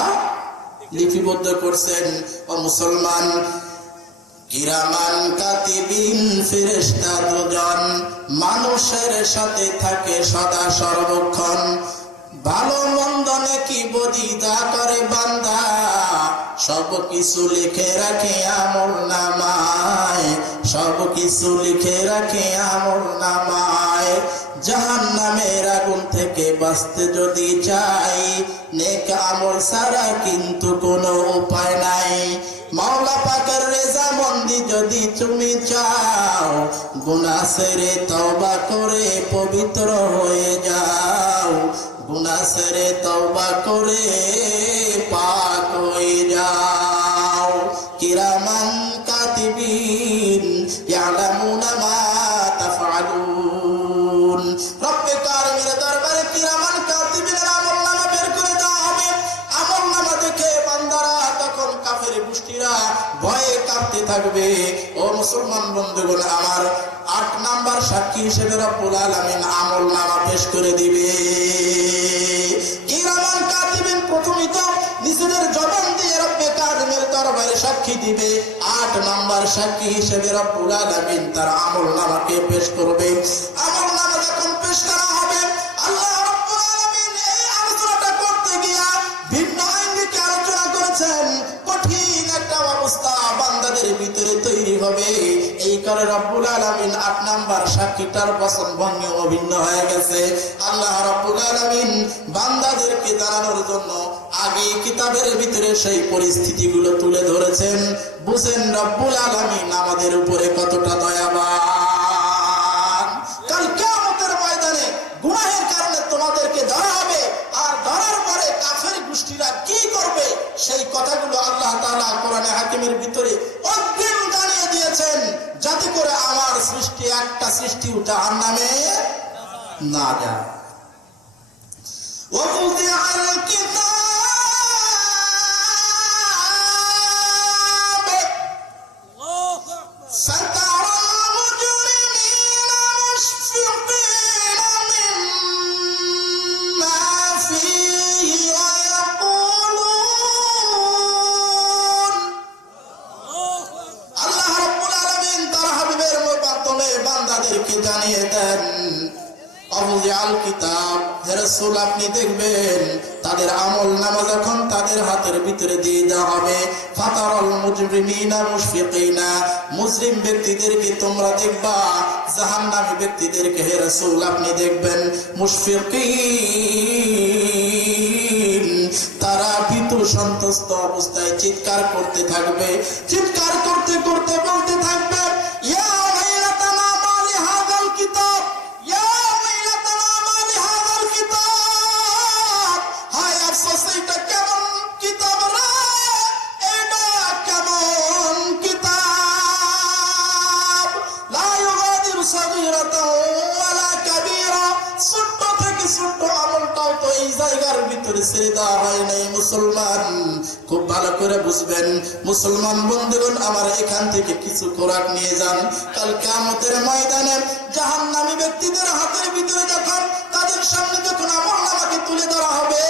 লিপিবদ্ধ করছেন। ও মুসলমান, কিরামান কাতিবিন ফেরেশতা 2 জন মানুষের সাথে থাকে সদা সর্বক্ষণ। ভালো মন্দ নেকি বদি যা করে বান্দা সব কিছু লিখে রাখে আমলনামায়, সব কিছু লিখে রাখে আমলনামায়। জাহান্নামের আগুন থেকে বাঁচতে যদি চাই, নেক আমল ছাড়া কিন্তু কোনো উপায় নাই। মাওলা পাকের রেজামন্দি যদি তুমি চাও, গুনাহ ছেড়ে তওবা করে পবিত্র হয়ে যাও, গুনাহ ছেড়ে তওবা করে পাক হয়ে যাও। কিরামান কাতিবিন ইয়ালামুনা মা তাফআলুন। রব্বে কারিমের দরবারে কিরামান কাতিবিনের আমলনামা বের করে দেওয়া হবে। আমলনামা দেখে বান্দারা তখন কাফের গোষ্ঠীরা ভয়ে কাঁপতে থাকবে। ও মুসলমান বন্ধুগণ আমার, 8 নাম্বার সাক্ষী হিসেবে রব্বুল আলামিন আমলনামা পেশ করে দিবে। কিরামান কাতিবিন প্রথমত নিজেদের জবান দিয়ে রব্বে কারিমের দরবারে সাক্ষী দিবে। 8 নাম্বার সাক্ষী হিসেবে রব্বুল আলামিন তার আমলনামাকে পেশ করবে। আমলনামা যখন পেশ করা হবে, আল্লাহ রাব্বুল আলামিন এই আলোচনাটা করতে গিয়া ভিন্ন আঙ্গিকে আলোচনা করেছেন। কঠিন একটা অবস্থা বান্দাদের ভিতরে তৈরি হবে। এই করে রব্বুল আলামিন 8 নাম্বার সাক্ষীটার বচন ভঙ্গি অভিন্ন হয়ে গেছে। আল্লাহ রাব্বুল আলামিন বান্দাদেরকে জানানোর জন্য আগে কিতাবের ভিতরে সেই পরিস্থিতিগুলো তুলে ধরেছেন। বুঝেন রব্বুল আলামিন আমাদের উপরে কতটা দয়াবান। কাল কিয়ামতের ময়দানে গুনাহের কারণে তোমাদেরকে ধরা হবে, আর ধরার পরে কাফের গোষ্ঠীরা কি করবে সেই কথাগুলো আল্লাহ তাআলা কোরআনে হাকিমের ভিতরে অগ্রিম জানিয়ে দিয়েছেন, যাতে করে আমার সৃষ্টি একটা সৃষ্টিও জাহান্নামে না যায়। وَوُضِعَ الْكِتَابُ فَتَرَى الْمُجْرِمِينَ مُشْفِقِينَ مِمَّا فِيهِ وَيَقُولُونَ। আল্লাহ রাব্বুল আলামিন তার হাবিবের মাধ্যমে বান্দাদেরকে জানিয়ে দেন, আল কিতাব, হে রাসূল আপনি দেখবেন তাদের আমলনামা যখন তাদের হাতের ভিতরে দিয়ে দেওয়া হবে, ফাতারাল মুজরিমিনা মুশফিকিনা, মুজরিম ব্যক্তিদেরকে তোমরা দেখবা, জাহান্নামী ব্যক্তিদেরকে হে রাসূল আপনি দেখবেন মুশফিকিন, তারা ভীতু সন্ত্রস্ত অবস্থায় চিৎকার করতে থাকবে। চিৎকার করতে করতে বলতে থাকবে, ইয়া ওয়াইলাতানা মা লিহাযাল কিতাব, ইয়া ওয়াইলাতানা মা লিহাযাল কিতাব। হায় আফসোস, এটা কেমন কিতাব রে, এটা কেমন কিতাব। লা ইউগাদিরু সাগীরাতাও ওয়ালা কাবীরা, ছোট থেকে ছোট আমলটাও তো এই জায়গার ভিতরে ছেড়ে দেওয়া হয় নাই। মুসলমান খুব ভালো করে বুঝবেন, মুসলমান বন্ধুগণ আমার, এখান থেকে কিছু খোরাক নিয়ে যান। কাল কিয়ামতের ময়দানে জাহান্নামী ব্যক্তিদের হাতের ভিতরে যখন তাদের সামনে যখন আমলনামাকে তুলে ধরা হবে,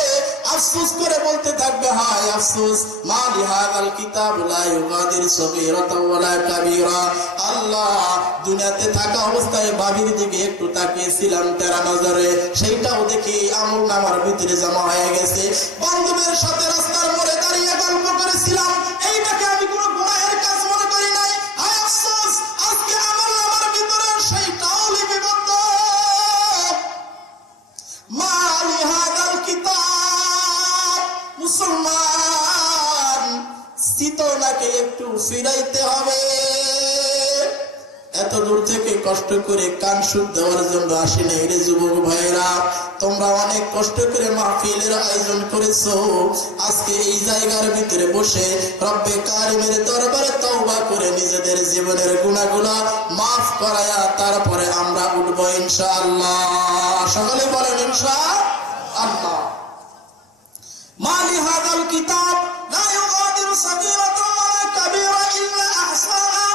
আফসোস করে বলতে থাকবে হায় আফসোস, মা লিহাযাল কিতাব লা ইউগাদির সগীরাতাও ওয়ালা কাবীরা। আল্লাহ, দুনিয়াতে থাকা অবস্থায় বাবির দিকে একটু তাকিয়েছিলাম তেরা নজরে, সেইটাও দেখি আমলনামার ভিতরে জমা হয়ে গেছে। বন্ধুদের সাথে রাস্তার মোড়ে দাঁড়িয়ে গল্প করেছিলাম, এইটাকে আমি কোনো গুনাহের কাজ মনে করি নাই। হায় আফসোস, আজকে আমলনামার ভিতরে সেইটাও লিপিবদ্ধ। মা লিহাযাল কিতাব, মুসলমান চিতনাকে একটু ফিরাইতে হবে। এত দূর থেকে কষ্ট করে কান সুখ দেওয়ার জন্য আসি নাই রে যুবক ভাইরা। তোমরা অনেক কষ্ট করে মাহফিলের আয়োজন করেছো। আজকে এই জায়গার ভিতরে বসে রব্বে কারিমের দরবারে তওবা করে নিজেদের জীবনের গুনাহগুলো মাফ করায়া তারপরে আমরা উঠবো ইনশাআল্লাহ। সকলে বলেন ইনশাআল্লাহ। মা লিহাযাল কিতাব লা ইউগাদিরু সগীরাতাও ওয়ালা কাবীরা ইল্লা আহসাহা।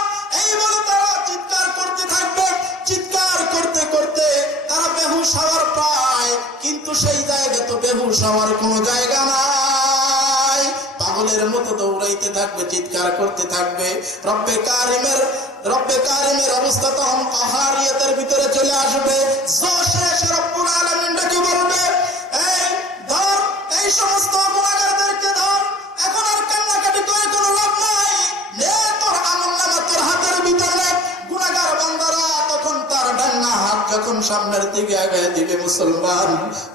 এই বলে তারা চিৎকার করতে থাকবে। চিৎকার করতে করতে তারা বেহুশ হওয়ার প্রায়, কিন্তু সেই জায়গা তো বেহুশ হওয়ার কোনো জায়গা নাই। পাগলের মতো দৌড়াইতে থাকবে, চিৎকার করতে থাকবে। রব্বে কারিমের অবস্থা তখন কাহারিয়াতের ভিতরে চলে আসবে। জোশে এসে রব্বুল আলামিন ডেকে বলবে, এই ধর, এই সমস্ত গুনাহগারদেরকে ধর। এখন আর কান্নাকাটি করে কোনো লাভ নাই। নে তোর আমলনামা তোর হাতের ভিতরে। গুনাহগার বান্দারা তখন তার ডান্না হাত যখন সামনের দিকে আগায় দিবে, মুসলমান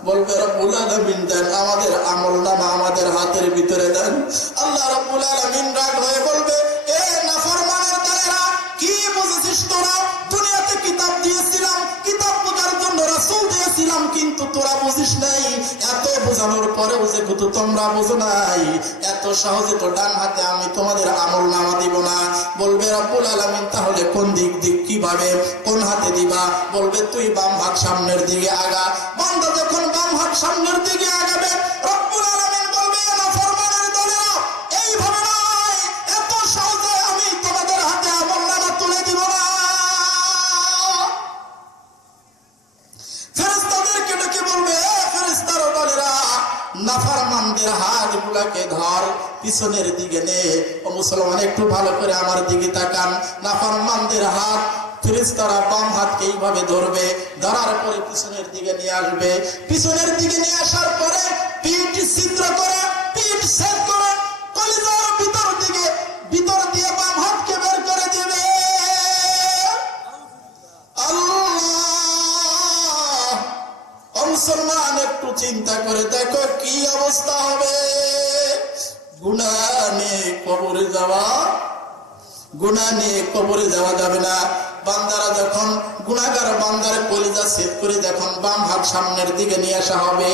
বলবে রব্বুল আলামিন দেন, আমাদের আমলনামা আমাদের হাতের ভিতরে দেন। আল্লাহ রব্বুল আলামিন রাগ হয়ে বলবে, এ নাফরমানের দলেরা, কি বুঝেছিস তোরা? দুনিয়াতে কিতাব দিয়েছিলাম, কিতাব বোঝার জন্য রাসূল দিয়েছিলাম, কিন্তু তোরা বুঝিস নাই। এত বোঝানোর পরেও যে কিন্তু তোমরা বুঝো নাই, এত সহজে তো ডান হাতে আমি তোমাদের আমলনামা দিব না। বলবে রব্বুল আলামিন, তাহলে কোন দিক কিভাবে কোন হাতে দিবা? বলবে তুই বাম হাত সামনের দিকে আগা। বান্দা যখন বাম হাত সামনের দিকে আগাবে, রব্বুল আলামিন বলবে, নাফরমানের দলেরা, এইভাবে নয়, এত সহজে আমি তোমাদের হাতে আমলনামা তুলে দিব না। ফেরেশতাদেরকে ডেকে বলবে, ফেরেশতার দলেরা, নাফরমানদের হাতগুলোকে ধর, পিছনের দিকে নে। ও মুসলমান, একটু ভালো করে আমার দিকে তাকান। নাফরমানদের হাত ফেরেশতারা বাম হাতকে এইভাবে ধরবে, ধরার পরে পিছনের দিকে নিয়ে আসবে। পিছনের দিকে নিয়ে আসার পরে পিঠ ছিদ্র করে, পিঠ ছেদ করে, কলিজার ভিতর দিয়ে বাম হাতকে বের করে দিবে। আল্লাহ! ও মুসলমান, একটু চিন্তা করে দেখো কি অবস্থা হবে। গুনাহ নিয়ে কবরে যাওয়া যাবে না। বান্দারা যখন গুনাহগার বান্দার কলিজা ছেদ করে যখন বাম হাত সামনের দিকে নিয়ে আসা হবে,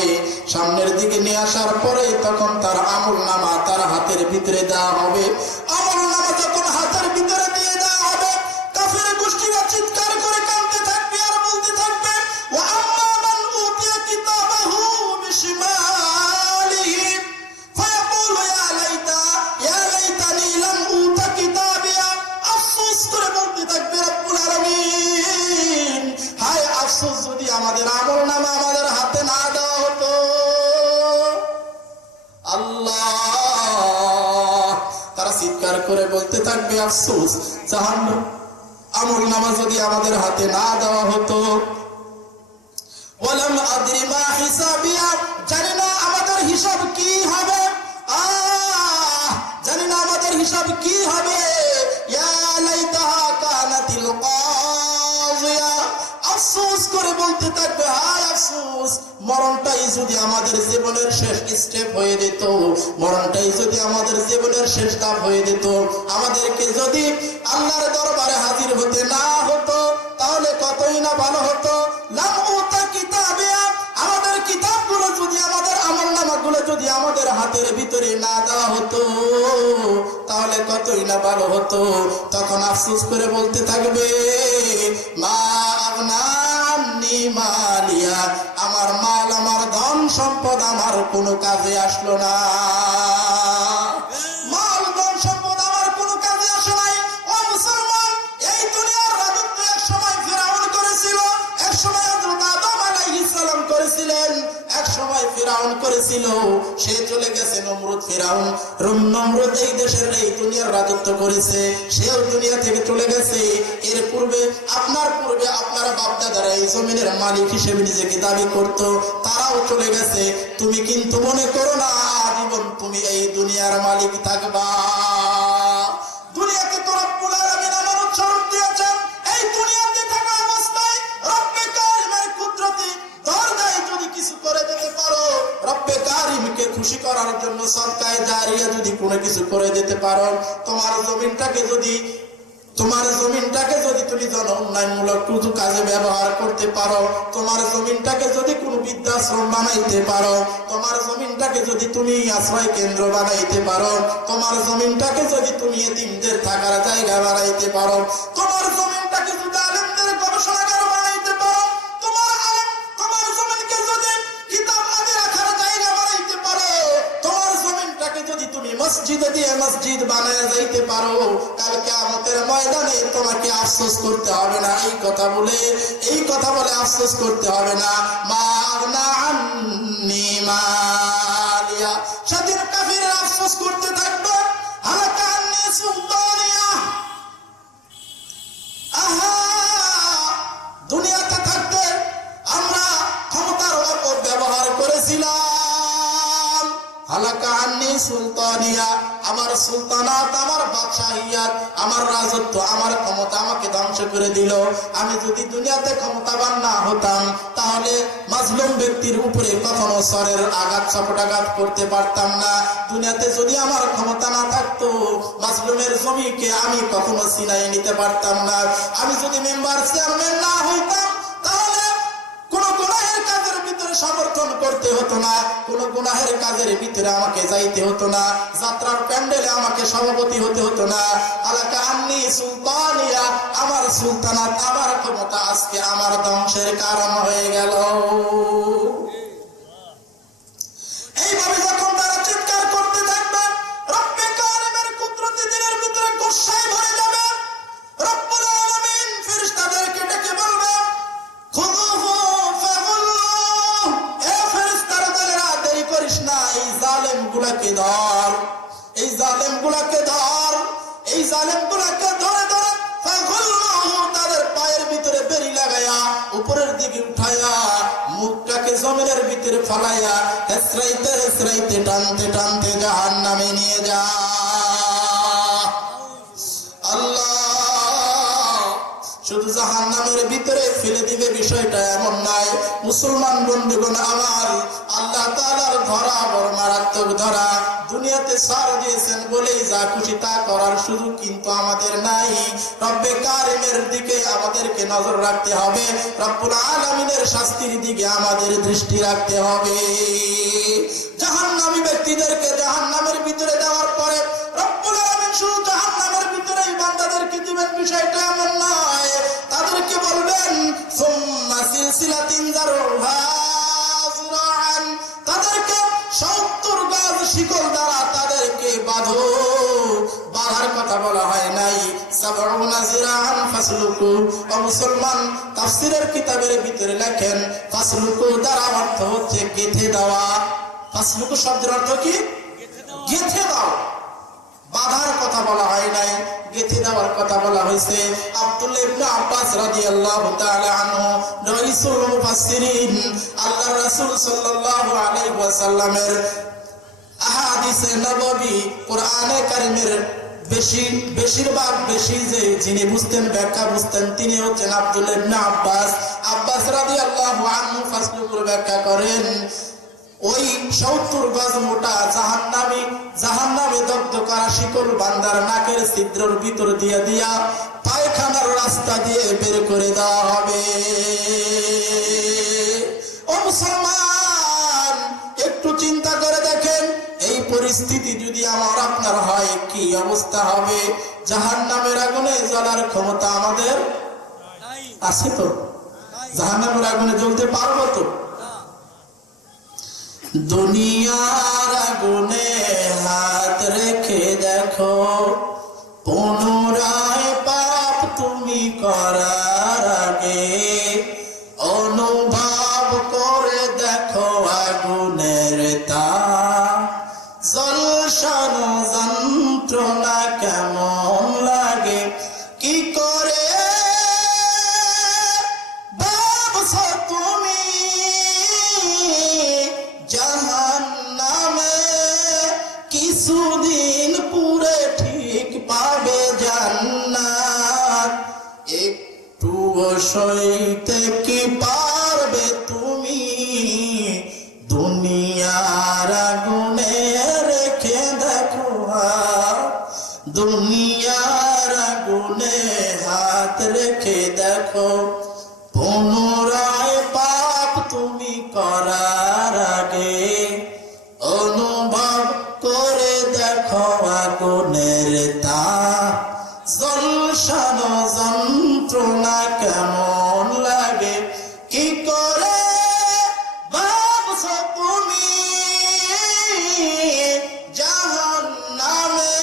সামনের দিকে নিয়ে আসার পরে তখন তার আমলনামা তার হাতের ভিতরে দেওয়া হবে। আমলনামা যখন হাতের ভিতরে দিয়ে দেওয়া হবে, কাফের গোষ্ঠীরা চিৎকার করে কাঁদতে থাকবে আর বলতে থাকবে, ওয়া আম্মা মান উতিয়া কিতাবাহু বিশিমালিহি ফায়াকুলু ইয়া লাইতানি লাম উতা কিতাবিয়া। আফসোস করে বলতে থাকবে রব্বুল আলামিন, হায় আফসোস, যদি আমাদের আমলনামা আমাদের হাতে না দেওয়া হতো। আল্লাহ! তারা চিৎকার করে বলতে থাকবে, আফসোস, জাহান্নাম, আমলনামা যদি আমাদের হাতে না দেওয়া হতো। ওয়ালাম আদরি মা হিসাবিয়া, জানি না আমাদের হিসাব কি হবে। জানি না আমাদের হিসাব কি হবে। ইয়া লাইতাহা কানাতিল কাযিয়া। আফসোস করে বলতে থাকবে, হায় আফসোস, মরণটাই যদি আমাদের জীবনের শেষ স্টেপ হয়ে যেত, মরণটাই যদি আমাদের জীবনের শেষ ধাপ হয়ে যেত, আমাদেরকে যদি আল্লাহর দরবারে হাজির হতে না হতো, তাহলে কতই না ভালো হতো। লাম উতা কিতাবিয়া, আমাদের কিতাবগুলো যদি, আমাদের আমলনামাগুলো যদি আমাদের হাতের ভিতরে না দেওয়া হতো, তাহলে কতই না ভালো হতো। তখন আফসোস করে বলতে থাকবে, মা আগনা আন্নি মালিয়া, আমার মাল, আমার ধন সম্পদ আমার কোনো কাজে আসলো না। মাল, ধন সম্পদ আমার কোনো কাজে আসে নাই। ও মুসলমান, এই দুনিয়ার রাজত্ব এক সময় ফিরআউন করেছিল, এক সময় হযরত আদম আলাইহিস সালাম করেছিলেন, এক সময় সময় ফিরাউন করেছিল, সে চলে গেছে নমরুদ। ফিরাউন নমরুদ এই দেশের এই দুনিয়ার রাজত্ব করেছে, সেও দুনিয়া থেকে চলে গেছে। এর পূর্বে আপনারা বাপদাদারা এই জমিনের মালিক হিসেবে নিজেকে দাবি করত, তারাও চলে গেছে। তুমি কিন্তু মনে করো না আজীবন তুমি এই দুনিয়ার মালিক থাকবা। দুনিয়াকে তো রব্বুল আলামিন আমানত স্বরূপ দিয়েছেন। এই দুনিয়াতে থাকা অবস্থায় রব্বে কারিমের কুদরতি দরজায় যদি কিছু করে যেতে পারো, রব্বে কারিমকে খুশি করার জন্য সদকায়ে জারিয়া যদি কোনো কিছু করে যেতে পারো, তোমার জমিনটাকে যদি তুমি জন উন্নয়নমূলক কিছু কাজে ব্যবহার করতে পারো, তোমার জমিনটাকে যদি কোনো বৃদ্ধাশ্রম বানাইতে পারো, তোমার জমিনটাকে যদি তুমি আশ্রয় কেন্দ্র বানাইতে পারো, তোমার জমিনটাকে যদি তুমি এতিমদের থাকার জায়গা বানাইতে পারো, তোমার জমিনটাকে যদি আলেমদের গবেষণাগার বানাইতে পারো, তোমার জমিনকে যদি কিতাব আদি রাখার জায়গা বানাইতে পারো, তোমার জমিনটাকে যদি তুমি মসজিদে দিয়ে মসজিদ বানায় যাইতে পারো, কাল কিয়ামতের ময়দানে তোমাকে আফসোস করতে হবে না। এই কথা বলে আফসোস করতে হবে না। মা আগনা আন্নি মালিয়া, সেদিন কাফিররা আফসোস করতে থাকবে, হালাকা আন্নি সুলতানিয়া। আহা, দুনিয়াতে থাকতে আমরা ক্ষমতার অপব্যবহার করেছিলাম। হালাকা আন্নি সুলতানিয়া, আমার সুলতানাত, আমার বাদশাহিয়াত, আমার রাজত্ব, আমার ক্ষমতা আমাকে ধ্বংস করে দিল। আমি যদি দুনিয়াতে ক্ষমতাবান না হতাম, তাহলে মাজলুম ব্যক্তির উপরে কখনো সরের আঘাত চপটাঘাত করতে পারতাম না। দুনিয়াতে যদি আমার ক্ষমতা না থাকতো, মাজলুমের জমিকে আমি কখনো ছিনাই নিতে পারতাম না। আমি যদি মেম্বার চেয়ারম্যান না হইতাম, তাহলে কোন গুনাহের কাজের ভিতরে সমর্থন করতে হতো না, কোন গুনাহের কাজের ভিতরে আমাকে যাইতে হতো না, যাত্রার প্যান্ডেলে আমাকে সভাপতি হতে হতো না। আলাকা আন্নি সুলতানিয়া, আমার সুলতানাত, আমার ক্ষমতা আজকে আমার ধ্বংসের কারণ হয়ে গেল। এইভাবে যখন তারা চিৎকার করতে থাকবে, রব্বে কারিমের কুদরতি দিনের ভিতরে গুসায় ভরে যাবে। রব্বুল আলামিন ফেরেশতাদেরকে ডেকে বলবে, খুযুহু ফাগুল্লুহু, এ ফেরেশতারা দলেরা দেরি করিস না, এই জালেমগুলোকে ধর, এই জালেমগুলোকে ধর, এই জালেমগুলোকে ধরে ধরে ফাগুল্লুহু, তাদের পায়ের ভিতরে বেরি লাগায়া উপরের দিকে উঠায়া মুখটাকে জমিনের ভিতরে ফালাইয়া হেসরাইতে হেসরাইতে টানতে টানতে জাহান্নামে নিয়ে যা। আল্লাহ শুধু জাহান্নামের ভিতরে ফেলে দিবে বিষয়টা এমন নাই। মুসলমান বন্ধুগণ আমার, আল্লাহ তাআলার ধরা বড় মারাত্মক ধরা। দুনিয়াতে ছাড় দিয়েছেন বলেই যা খুশি তা করার সুযোগ কিন্তু আমাদের নাই। রব্বে কারিমের দিকে আমাদেরকে নজর রাখতে হবে, রব্বুল আলামিনের শাস্তির দিকে আমাদের দৃষ্টি রাখতে হবে। জাহান্নামী ব্যক্তিদেরকে জাহান্নামের ভিতরে দেওয়ার পরে রব্বুল আলামিন শুধু জাহান্নামের ভিতরেই বান্দাদেরকে দিবেন বিষয়টা এমন নয়। তাদেরকে বলবেন সুম্মা সিলসিলাতিন যারউহা যিরাআন, তাদেরকে 70 গজ শিকল দ্বারা তাদেরকে বাঁধো। বাঁধার কথা বলা হয় নাই, 70 জিরাআন ফাসলুকু। ও মুসলমান, তাফসীরের কিতাবের ভিতরে লেখেন ফাসলুকু দ্বারা অর্থ হচ্ছে গেঁথে দেওয়া। ফাসলুকু শব্দের অর্থ কি? গেঁথে দাও। বাঁধার কথা বলা হয় নাই, গেঁথে দেওয়ার কথা বলা হয়েছে। আব্দুল্লাহ ইবনে আব্বাস রাদিয়াল্লাহু তাআলা আনহু, রাইসুল মুফাসসিরিন, আল্লাহর রাসূল সাল্লাল্লাহু আলাইহি ওয়াসাল্লামের আহাদিসে নববী, কোরআনে কারীমের বেশিরভাগ যে যিনি বুঝতেন, ব্যাখ্যা বুঝতেন, তিনি হচ্ছেন আব্দুল্লাহ ইবনে আব্বাস রাদিয়াল্লাহু আনহু। ফাসলুকুর ব্যাখ্যা করেন, ওই 70 গজ মোটা জাহান্নামে দগ্ধ করা শিকল বান্দার নাকের ছিদ্রের ভিতর দিয়ে দিয়া পায়খানার রাস্তা দিয়ে বের করে দেওয়া হবে। ও মুসলমান, একটু চিন্তা করে দেখেন, এই পরিস্থিতি যদি আমার আপনার হয় কি অবস্থা হবে? জাহান্নামের আগুনে জ্বলার ক্ষমতা আমাদের আছে তো? জাহান্নামের আগুনে জ্বলতে পারবো তো? দুনিয়ার আগুনে হাত রেখে দেখো, পুনরায় পাপ তুমি করার আগে অনুভব করে দেখো আগুন তা জলসানো যন্ত্রণা কেমন লাগে কি করে ভাবছো তুমি জাহান্নামে কিছুদিন পুরে ঠিক পাবে জান্নাত একটু সইতে কি পারবে তুমি দুনিয়ার আগুনে রেখে দেখো দুনিয়ার আগুনে হাত রেখে দেখো পুনরায় পাপ তুমি করার আগে অনুভব করে দেখো আগুনের তাপ জলসানো যন্ত্রণা কেমন লাগে কি করে ভাবছো তুমি জাহান্নামে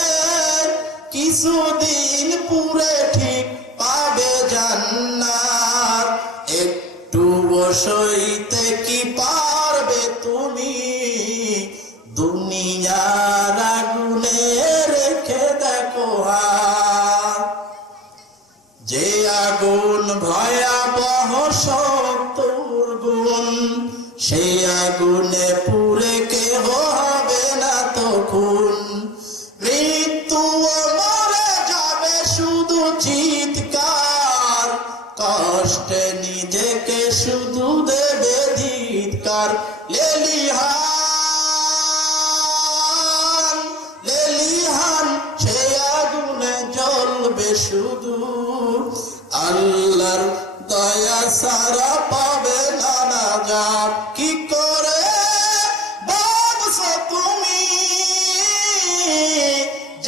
কিছুদিন পুরে ঠিক পাবে জান্নাত একটু সইতে কি পারবে তুমি দুনিয়ার আগুনে রেখে দেখো যে আগুন ভয়াবহ শত্রুর গুণ সেই আগুনে পুড়ে কেহ হবে না তখন মৃত্যু মরে যাবে শুধু চিৎকার কষ্টে নিজেকে শুধু দেবে ধিক্কার লেলিহান লেলিহান সেই আগুনে জ্বলবে শুধু আল্লাহর দয়া সারা পাবে না নাজাত কি করে ভাবছো তুমি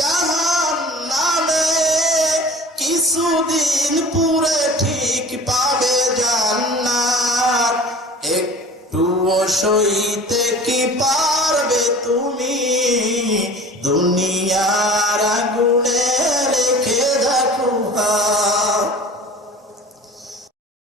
জাহান্নামে কিছুদিন পুরে ঠিক পাবে জান্নাত একটু সইতে কি পারবে তুমি দুনিয়া